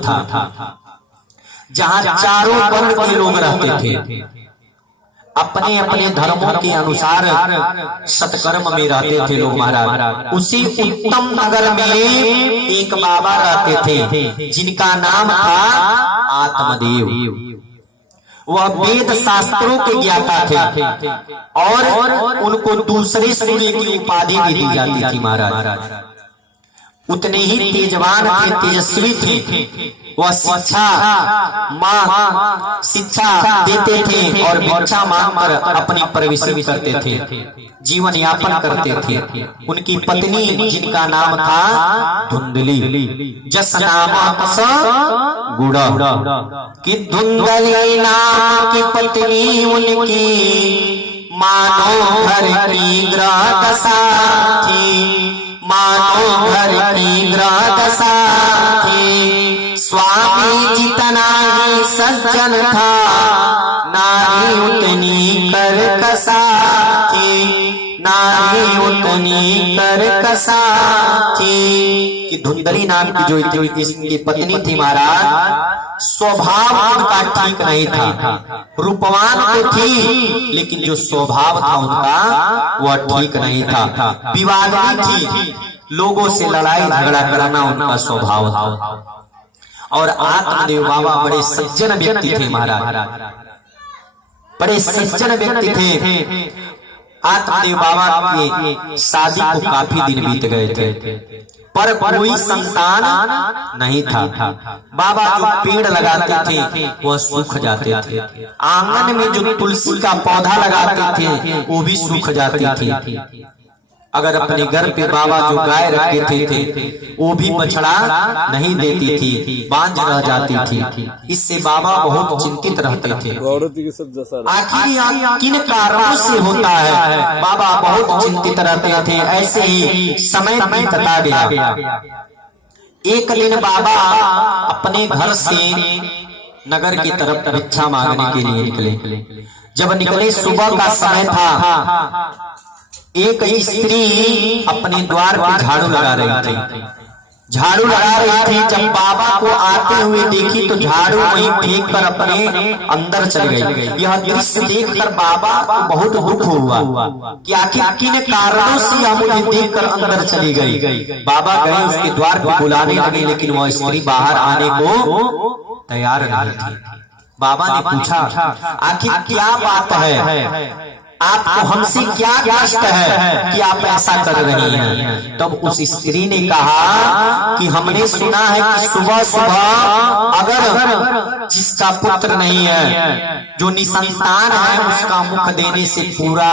था जहां चारों वर्ण के लोग रहते थे, अपने अपने धर्मों के अनुसार सत्कर्म में रहते थे लोग महाराज। उसी उत्तम नगर में एक बाबा रहते थे जिनका नाम था आत्मदेव। वह वेद शास्त्रों के ज्ञाता थे और उनको दूसरे सूर्य की उपाधि भी दी जाती थी महाराज। उतने ही तेजवान थे, तेजस्वी थे। वह शिक्षा देते थे और भिक्षा मांगकर अपनी परवरिश करते थे, जीवन यापन करते थे। उनकी पत्नी जिनका नाम था धुंधली, जस नाम गुड़ा कि धुंधली नाम की पत्नी उनकी मानो घर की ग्रहदशा थी, मानो घर की ग्रहदशा थी। स्वामी जितना ही सज्जन था, नारी उतनी करकसा थी, नारी उतनी करकसा थी। कि धुंधली नाम की जो इसकी पत्नी थी महाराज, स्वभाव उनका ठीक नहीं था। रूपवान तो थी लेकिन जो स्वभाव था उनका वह ठीक नहीं था। विवादी थी, लोगों से लड़ाई झगड़ा करना उनका स्वभाव था। और आत्मदेव बाबा बड़े सज्जन व्यक्ति थे महाराज, बड़े सज्जन व्यक्ति थे। आत्मदेव बाबा की शादी को काफी दिन बीत गए थे पर कोई संतान नहीं था। बाबा जो पेड़ लगाते थे वह सूख जाते थे, आंगन में जो तुलसी का पौधा लगाते थे वो भी सूख जाती थी। अगर अपने घर पे बाबा जो गाय रखते थे वो भी बछड़ा नहीं देती थी, बांझ रह जाती थी। इससे बाबा बहुत चिंतित रहते थे। आखिर किन कारणों से होता है, बाबा बहुत चिंतित रहते थे। ऐसे ही समय बीतता गया। एक दिन बाबा अपने घर से नगर की तरफ भिक्षा मांगने के लिए निकले। जब निकले सुबह का समय था, एक स्त्री अपने द्वार पर झाड़ू लगा रही थी, झाड़ू लगा रही थी। जब बाबा को आते हुए देखी तो झाड़ू वहीं फेंक कर अपने अंदर चल गई। यह दृश्य देखकर बाबा को बहुत दुख हुआ कि आखिर किन कारणों से यह मुझे देखकर अंदर चली गई। बाबा गए उसके द्वार पर बुलाने लगे लेकिन वह स्त्री बाहर आने को तैयार नहीं थी। बाबा ने पूछा आखिर क्या बात है, आपको हमसे क्या कष्ट है कि आप ऐसा कर रही हैं। तब उस स्त्री ने कहा कि हमने सुना है कि सुबह सुबह अगर जिसका पुत्र नहीं है, जो निसंतान है, उसका मुख देने से पूरा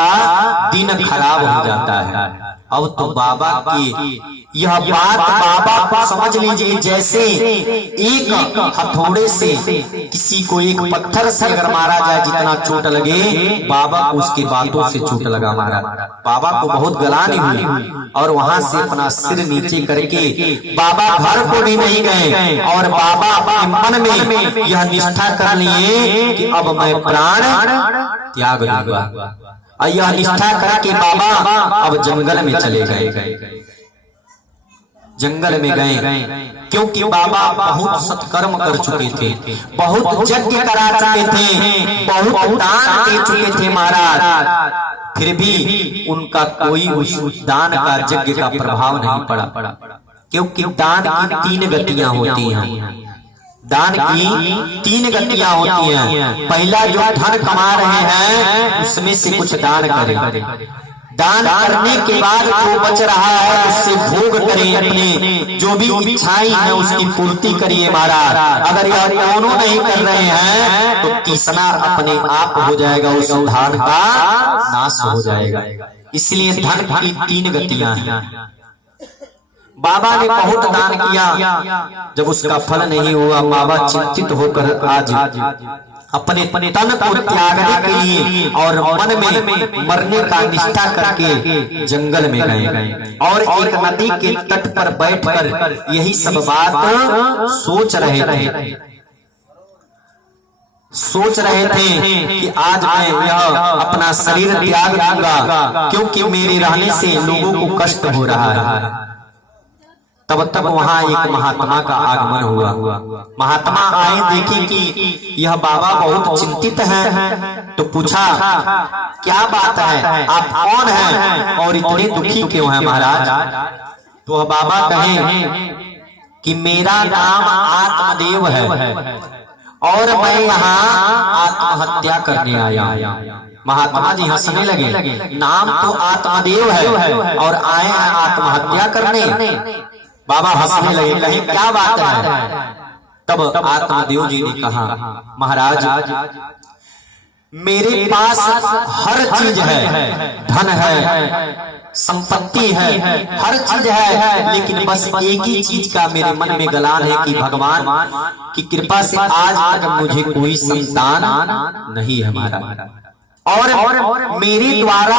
दिन खराब हो जाता है। अब तो बाबा की यह बात बाबा को समझ लीजिए जैसे एक हथौड़े से किसी को एक पत्थर से अगर मारा जाए जितना चोट लगे, बाबा को उसकी बातों से चोट लगा मारा। बाबा को बहुत गलानी हुई और वहां से अपना सिर नीचे करके बाबा घर को भी नहीं गए और बाबा अपने मन में यह निष्ठा कर लिए कि अब मैं प्राण त्याग दूंगा। यह निष्ठा करके बाबा अब जंगल में चले गए। जंगल में गए क्योंकि बाबा बहुत सत्कर्म कर चुके थे, बहुत यज्ञ करा चुके थे, बहुत दान दे चुके थे महाराज। फिर भी उनका कोई उस दान का यज्ञ का प्रभाव नहीं पड़ा, क्योंकि दान की तीन गतियां होती हैं। दान की तीन गतियां होती हैं। पहला जो धन कमा रहे हैं उसमें से कुछ दान करें, दान करने के बाद जो बच रहा है उससे भोग करें, अपने जो भी इच्छाएं हैं उसकी पूर्ति करिए महाराज। अगर यह दोनों नहीं कर रहे हैं तो तीसरा अपने आप हो जाएगा, उस दान का नाश हो जाएगा। इसलिए धन की तीन गतियां हैं। बाबा ने बहुत दान किया, जब उसका फल नहीं हुआ बाबा चिंतित होकर आज अपने तन को त्यागने के लिए और मन में मरने का निष्ठा करके जंगल में गए और एक नदी के तट पर बैठकर यही सब बात सोच रहे थे कि आज मैं यह अपना शरीर त्याग दूंगा क्योंकि मेरे रहने से लोगों को कष्ट हो रहा है। तब तक वहां एक महात्मा का आगमन हुआ। महात्मा आए, देखे कि यह बाबा बहुत चिंतित हैं, तो पूछा क्या बात है, आप कौन हैं और इतने दुखी क्यों हैं महाराज? तो वह बाबा कहे कि मेरा नाम आत्मदेव है और मैं यहाँ आत्महत्या करने आया। महात्मा जी हंसने लगे, नाम तो आत्मदेव है और आए हैं आत्महत्या करने। बाबा हंसने लगे, कहे क्या बात है? तब आत्मदेव जी ने कहा, महाराज मेरे पास हर चीज है, धन है, संपत्ति है, हर चीज है, लेकिन बस एक ही चीज का मेरे मन में गलान है कि भगवान की कृपा से आज तक मुझे कोई संतान नहीं है महाराज। और मेरे द्वारा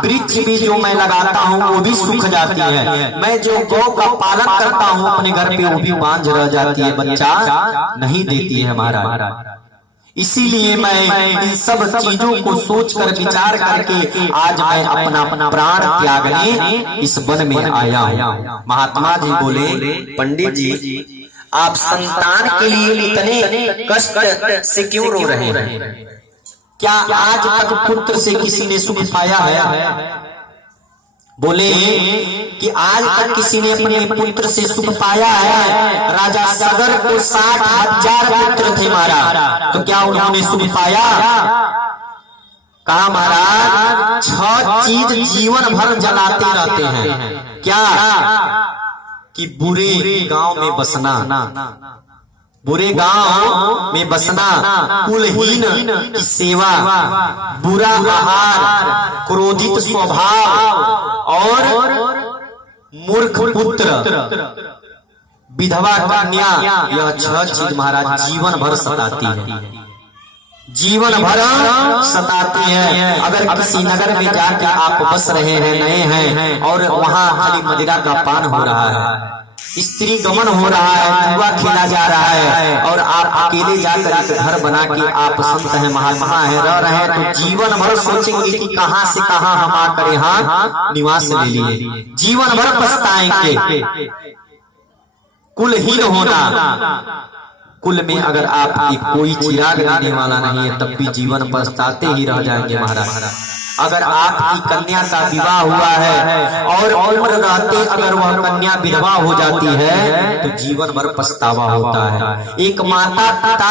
वृक्ष भी जो मैं लगाता हूँ वो भी सूख जाती है, मैं जो गौ का पालन करता हूँ अपने घर पे वो भी बांझ रह जाती है, बच्चा नहीं देती है महाराज। इसीलिए मैं इन सब चीजों को सोचकर विचार करके आज मैं अपना प्राण त्यागने इस वन में आया हूँ। महात्मा जी बोले, पंडित जी आप संतान के लिए इतने कष्ट से क्यों रो रहे हैं? क्या आज तक पुत्र से किसी ने सुख पाया है? बोले कि आज तक किसी ने अपने पुत्र से सुख पाया है? राजा सगर को 60,000 पुत्र थे महाराज, तो क्या उन्होंने सुख पाया? कहा महाराज 6 चीज जीवन भर जलाते रहते हैं। क्या? कि बुरे गांव में बसना, बुरे गांव में बसना, कुलहीन की सेवा, बुरा आहार, क्रोधित स्वभाव और मूर्ख पुत्र, विधवा कन्या, यह 6 चीज महाराज जीवन भर सताती है, जीवन भर सताती है। अगर किसी नगर में जाके आप बस रहे हैं, नए हैं, और वहां खाली मदिरा का पान हो रहा है, स्त्री गमन हो रहा है, जुआ खेला जा रहा है, और आप अकेले जाकर एक घर बना के आप संत हैं, महात्मा हैं, रह रहे हैं, तो जीवन भर सोचेंगे कि कहां से कहां हम आकर यहाँ निवास ले लिए, जीवन भर पछताएंगे। कुलहीन होना, कुल में अगर आपकी कोई चिराग देने वाला नहीं है तब भी जीवन पछताते ही रह जाएंगे महाराज। अगर आपकी कन्या का विवाह हुआ है और उम्र रहते अगर वह कन्या विधवा हो जाती है तो जीवन भर पछतावा होता है। एक माता पिता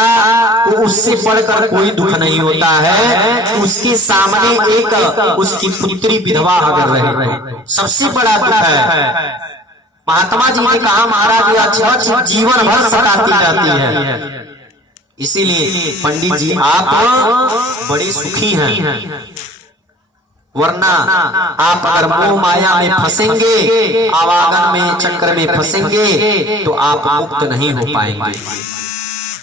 को उससे बढ़कर कोई दुख नहीं होता है, उसके सामने एक उसकी पुत्री विधवा अगर रहे सबसे बड़ा दुख है। महात्मा जी ने कहा महाराज यह 6 जीवन भर सताती रहती है। इसीलिए पंडित जी आप बड़े सुखी हैं, वरना आप अगर मोह माया में फंसेंगे, आवागन में चक्र में फंसेंगे तो आप मुक्त नहीं हो पाएंगे।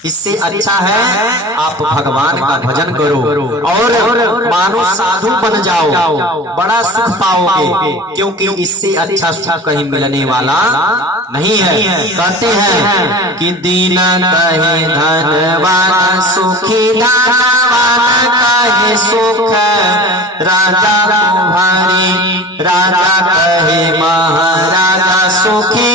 इससे अच्छा है आप भगवान का भजन करो और मानो साधु बन जाओ, बड़ा सुख पाओगे, क्योंकि इससे अच्छा सुख कहीं मिलने वाला नहीं है। कहते हैं कि दीन कहे धनवान सुखी, धनवान कहे सुख, राजा तुम्हारी, राजा कहे महाराजा सुखी,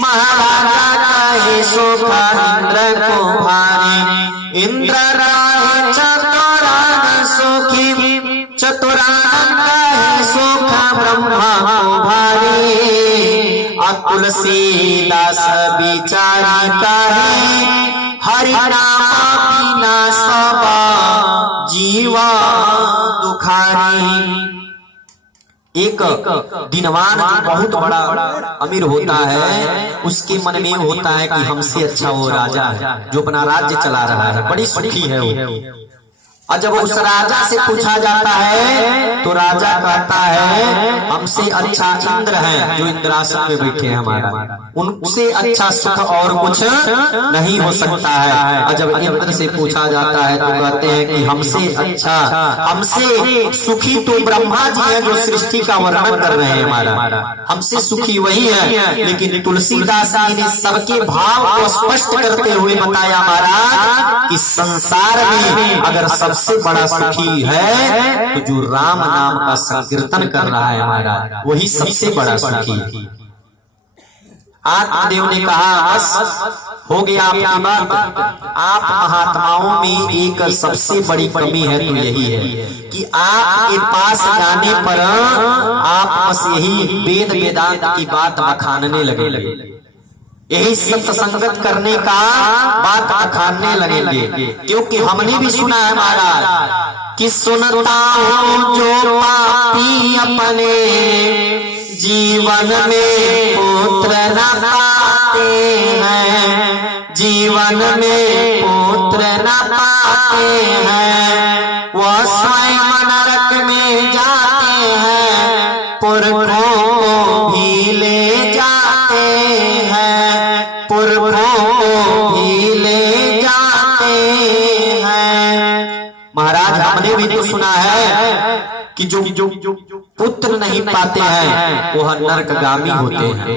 महाराजा कहे सुख, इंद्र को भारी, इंद्र कहे चतुरानन सुखी, चतुरानन कहे सुख, ब्रह्मा को भारी, तुलसीदास बिचारी कहे, हरि नाम बिना सब जीवा दुखारी। एक दिनवान बहुत बड़ा अमीर होता है, उसके मन में होता है कि हमसे अच्छा वो राजा है जो अपना राज्य चला रहा है, बड़ी सुखी है वो। और जब उस राजा से पूछा जाता है तो राजा कहता है हमसे अच्छा इंद्र है जो इंद्रासन में बैठे हैं हमारा, उनसे अच्छा सुख और कुछ नहीं हो सकता है। और जब इंद्र से पूछा जाता है तो कहते हैं कि हमसे अच्छा, हमसे सुखी तो ब्रह्मा जी है जो सृष्टि का वर्णन कर रहे हैं हमारा, हमसे सुखी वही है। लेकिन तुलसीदास जी ने सबके भाव को स्पष्ट करते हुए बताया महाराज कि संसार में अगर सबसे बड़ा सुखी है तो जो राम नाम का संकीर्तन कर रहा है हमारा, वही सबसे बड़ा सुखी। आत्मदेव ने कहा बस हो गया आपकी बात। आप महात्माओं में एक सबसे बड़ी कमी है तो यही है कि आपके पास जाने पर आप बस यही वेद वेदांत की बात बखानने लगेंगे, यही सत्संगत करने का बात बखानने लगेंगे। क्योंकि हमने भी सुना है महाराज कि सुनता हूं जो पापी अपने जीवन में पुत्र न पाते हैं, जीवन में पुत्र न पाते हैं, वह स्वयं नरक में जाते हैं, पुरखों को भी ले जाते हैं, पुरखों को भी ले जाते हैं। महाराज हमने भी तो सुना है कि जो पुत्र नहीं पाते हैं वह नरकगामी होते हैं।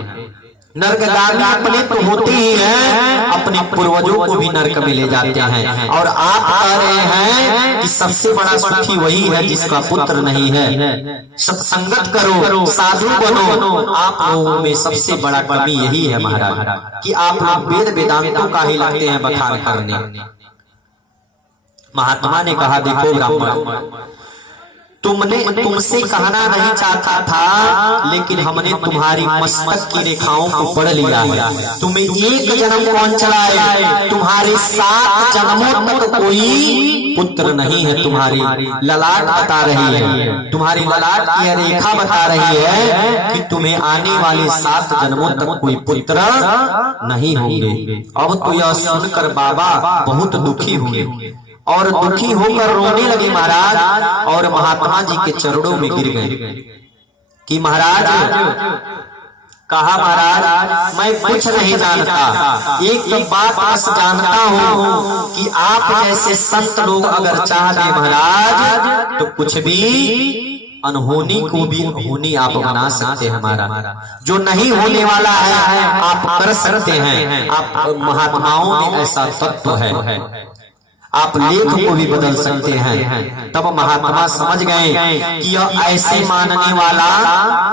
नरकगामी अपने तो होते ही हैं, अपने पूर्वजों को भी नरक में ले जाते हैं। और आप कह रहे हैं कि सबसे बड़ा सुखी वही है जिसका पुत्र नहीं है। सत्संगत करो, साधु बनो। आप लोगों में सबसे बड़ा कमी यही है महाराज कि आप लोग वेद वेदांतों का ही लगते हैं बखान करने। महात्मा ने कहा देखो ब्राह्मण, तुमसे कहना नहीं चाहता था, लेकिन हमने तुम्हारी मस्तक की रेखाओं को पढ़ लिया है। तुम्हें एक जन्म कौन चलाए, तुम्हारे 7 जन्मों तक कोई पुत्र नहीं है। तुम्हारी ललाट बता रही है, तुम्हारी ललाट की रेखा बता रही है कि तुम्हें आने वाले 7 जन्मों तक कोई पुत्र नहीं होंगे। अब तो यह सुनकर बाबा बहुत दुखी हुए और दुखी होकर रोने लगे महाराज, और महात्मा जी के चरणों में गिर गए कि महाराज, कहा महाराज मैं कुछ नहीं जानता, एक तो बात बस जानता हूँ कि आप जैसे संत लोग अगर चाह दे महाराज तो कुछ भी अनहोनी को भी होनी आप बना सकते हैं। हमारा जो नहीं होने वाला है आप कर सकते हैं। आप महात्माओं में ऐसा तत्व है, आप लेख को भी बदल सकते हैं। तब महात्मा समझ गए कि यह ऐसे मानने वाला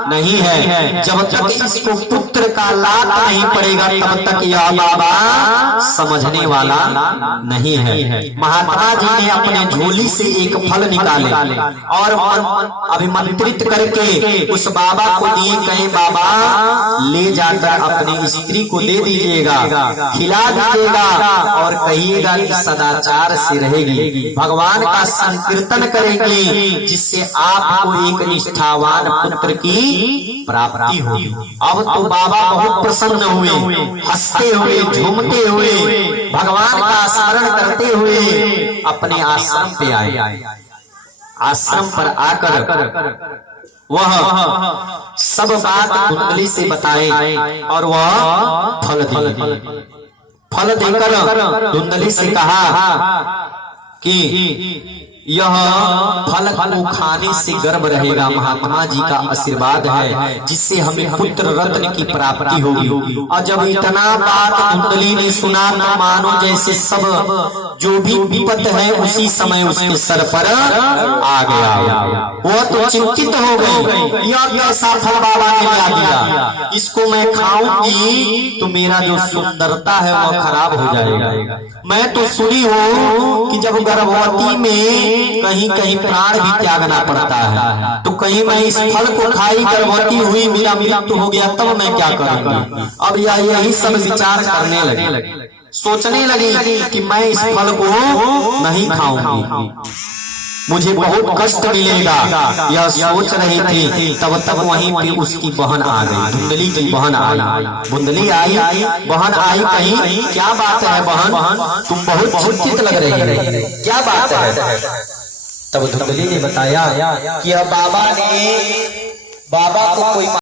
नहीं है। जब तक इसको पुत्र का लाभ नहीं पड़ेगा तब तक यह बाबा समझने वाला नहीं है। महात्मा जी ने अपने झोली से एक फल निकाले और अभिमंत्रित करके उस बाबा को दिए, कहे बाबा ले जाकर अपनी स्त्री को दे दीजिएगा, खिला दीजिएगा और कहिएगा कि सदाचार से रहेगी, भगवान का संकीर्तन करेंगे, जिससे आपको एक निष्ठावान पुत्र की प्राप्ति होगी। अब तो बाबा बहुत प्रसन्न हुए, हंसते हुए झूमते हुए भगवान का स्मरण करते हुए अपने आश्रम पे आए। आश्रम पर आकर वह सब बात धुंधली से बताए और वह फल देकर धुंधली से कहा कि यह फल को खाने से गर्भ रहेगा, महात्मा जी का आशीर्वाद है, जिससे हमें पुत्र रत्न की प्राप्ति होगी। और जब इतना बात धुंधली ने सुना तो मानो जैसे सब जो भी विपत है उसी समय उसके सर पर आ गया। वह तो चिंतित हो गई, यह कैसा फल बाबा ने ला दिया, इसको मैं खाऊंगी तो मेरा जो सुंदरता है वह खराब हो जाएगा। मैं तो सुनी हूँ कि जब गर्भवती में कहीं कहीं प्राण भी त्यागना पड़ता है, तो कहीं मैं इस फल को खाई गर्भवती हुई मेरा मृत्यु हो गया तब मैं क्या करूंगी। अब यही सब विचार करने लगे, सोचने लगी कि मैं इस फल को नहीं खाऊंगी, मुझे बहुत कष्ट मिलेगा, यह सोच रही थी। तब तक वहीं पे उसकी बहन आ गई, धुंधली की बहन आई। धुंधली आई, बहन आई, कहीं क्या बात है बहन, तुम बहुत चिंतित लग रही है, क्या बात है। तब धुंधली ने बताया कि बाबा को कोई